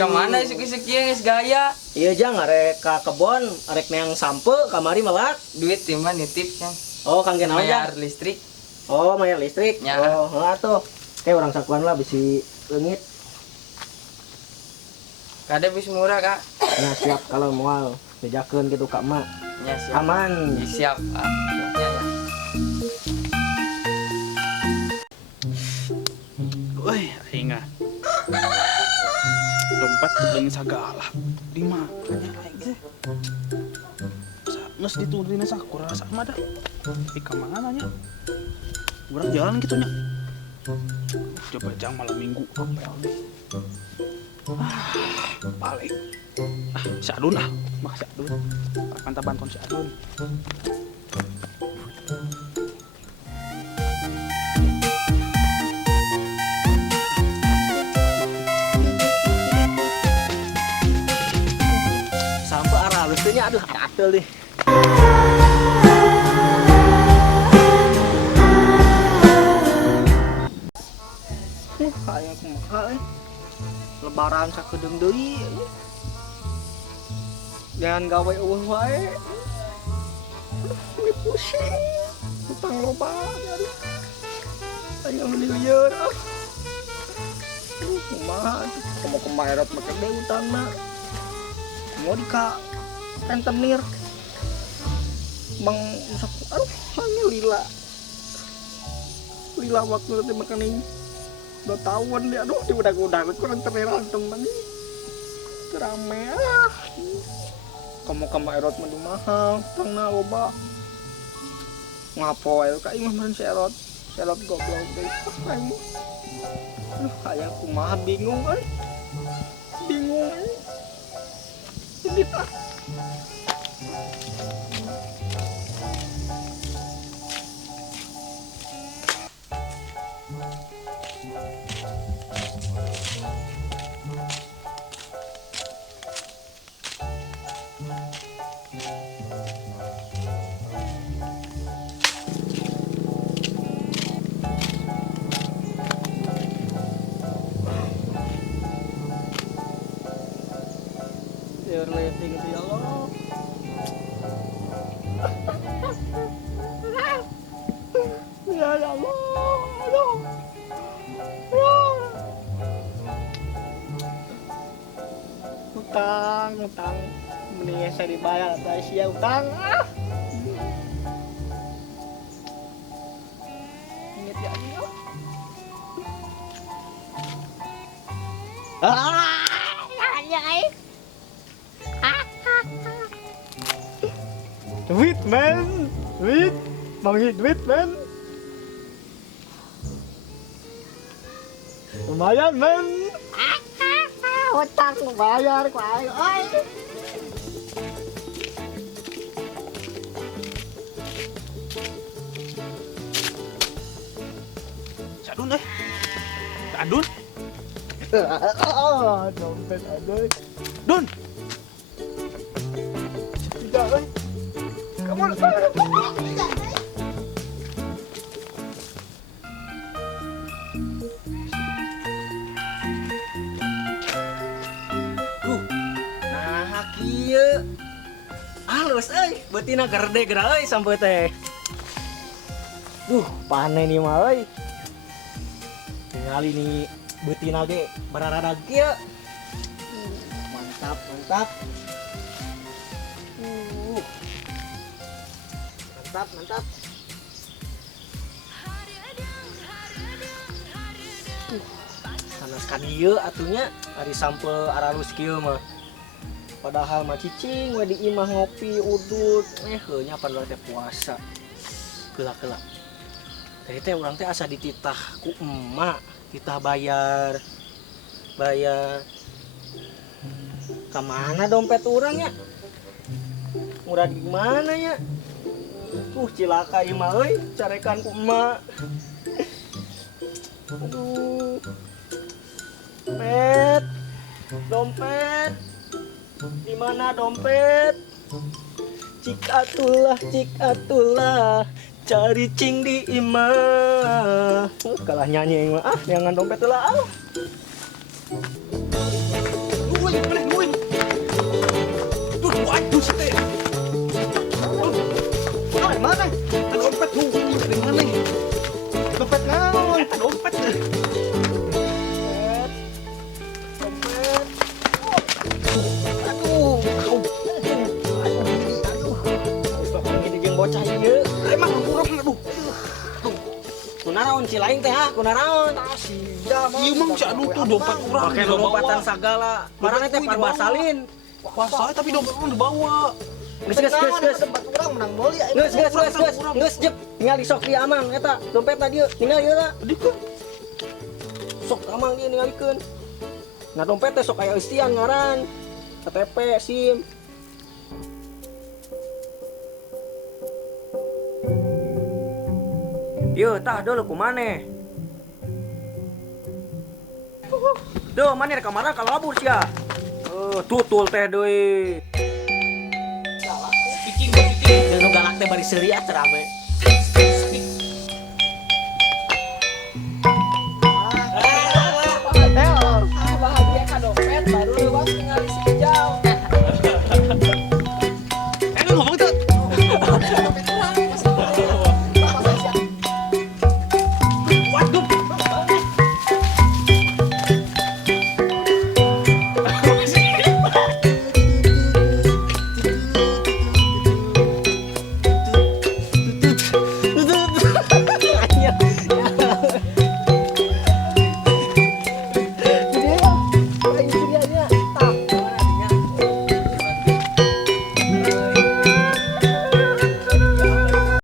kemana isuk-isuk geus gaya? Iya jang arek ka kebon, arek neang sampe kamari melak. Duit timan nitip kan. Oh kangge naon Bayar jang? listrik. Oh bayar listrik. Ya. Oh heula tuh. Kayak orang sakuan lah bisi leungit. Kada bis murah, Kak. Nah siap kalau moal bejakeun gitu Kak Mak. Ya siap. Aman. Siap. Ah. Ya, ya. Woi, aing dompet dengan segala di mana aing sih nges diturunin sakura sama dah di kamana nya urang jalan gitu nya coba jang malam minggu apa balik si Adun mah si Adun pantah bantuan si Adun. Lucunya aduh gatel deh. Kayak kumaha lebaran sakedeung deui. Jangan gawe eueuh wae. Ini pusing. Utang loba. Aya milieur. Kumaha komo kemaerat make deui utangna. Mau dika rentenir bang usap aduh hanya lila waktu nanti makan ini 2 tahun dia aduh di udah kurang teneran temen rame kamu erot mandi mahal tengah loba ngapo ayo kak imah meren serot goblok deh aduh kayak kumaha bingung ini rating ya Allah. Ya Allah. Aduh. Utang. Mending saya dibayar atau sia utang. Ingat ya Allah. Duit men, bagi duit men, lumayan men, otak bayar kuai, Sadun Adun, dompet ada, Dun, tidak kamu nah kieu halus betina gerde geura sampai teh panen nih mah tinggal ini betina ge bararada kieu mantap mantap. Panas kan ieu atunya ari sampel aralus kieu mah. Padahal mah cicing we di imah ngopi udut heunya pan teh puasa. Keula. Tadi teh urang teh asa dititah ku emak, titah bayar. Kamana dompet urang ya? Murah di mana ya? Cilaka ieu mah euy, carekan ku emak. Aduh. Dompet. Di mana dompet? Cik atulah, cari cing di imah. Kalah nyanyi mah jangan dompet lah. mana nguing. Duh, waduh sih teh. Oh, mana? Ada dompet tuh. Dari mana? Dompet naon? Ada dompet. Dompet. Aduh. Ini jeung bocah ieu. Emang kurang aduh. Kunaon si lain teh ha? Kunaon? Iya mang si aduh tuh dompet kurang. Pakai lompatan sagala. Barang teh parbasalin. Kuasa tapi dompet orang dibawa. Geus jep. Ningali sok di amang eta dompetna dieu. Ningali ieu tah. Di kan. Sok amang dieu ningalikeun. Nah dompet teh sok aya istian ngaran. KTP, SIM. Yo, tah dulu kumane? Duh, mana rek kamana kalabur sia. Tutul teh deui. Speaking. Nu galak teh bari seuri atuh rame.